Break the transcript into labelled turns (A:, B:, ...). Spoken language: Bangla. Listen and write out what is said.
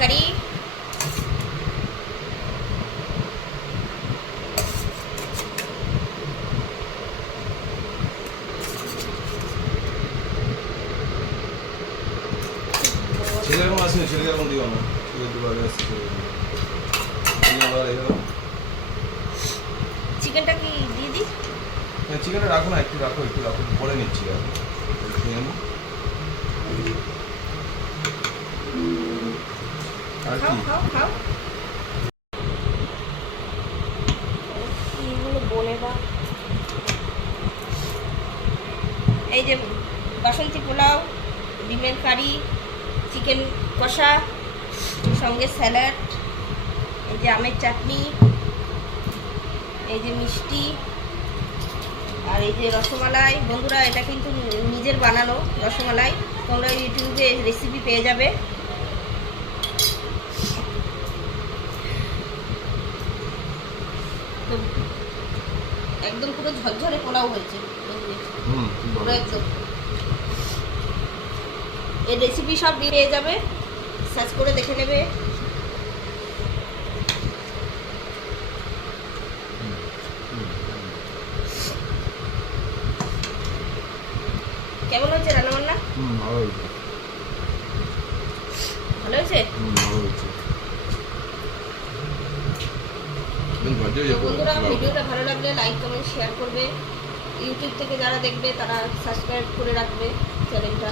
A: কারি
B: ছেলে এখন আসেনি এখন দিও না দুবারে আসছে
A: চিকেনটা কি দিয়ে দিই
B: চিকেনটা রাখো না একটু রাখো একটু রাখো পরে নিচ্ছি আর
A: খাও
B: কি?
A: খাও খাও। বলে দাও। এই যে বাসন্তী পোলাও ডিমের কারি চিকেন কষা সঙ্গে স্যালাড এই যে আমের চাটনি এই যে মিষ্টি আর এই যে রসমালাই। বন্ধুরা এটা কিন্তু নিজের বানানো রসমালাই। তোমরা ইউটিউবে রেসিপি পেয়ে যাবে। তো একদম পুরো ঝরঝরে পোলাও হয়েছে। এই
B: হুম
A: পুরো একদম। এর রেসিপি সব পেয়ে যাবে। সার্চ করে দেখে নেবে। কেমন হয়েছে রান্নাবান্না?
B: হুম ভালো হয়েছে।
A: ভালো হয়েছে?
B: হুম ভালো হয়েছে।
A: বন্ধুরা ভিডিওটা ভালো লাগলে লাইক কমেন্ট শেয়ার করবে। ইউটিউব থেকে যারা দেখবে তারা সাবস্ক্রাইব করে রাখবে চ্যানেলটা।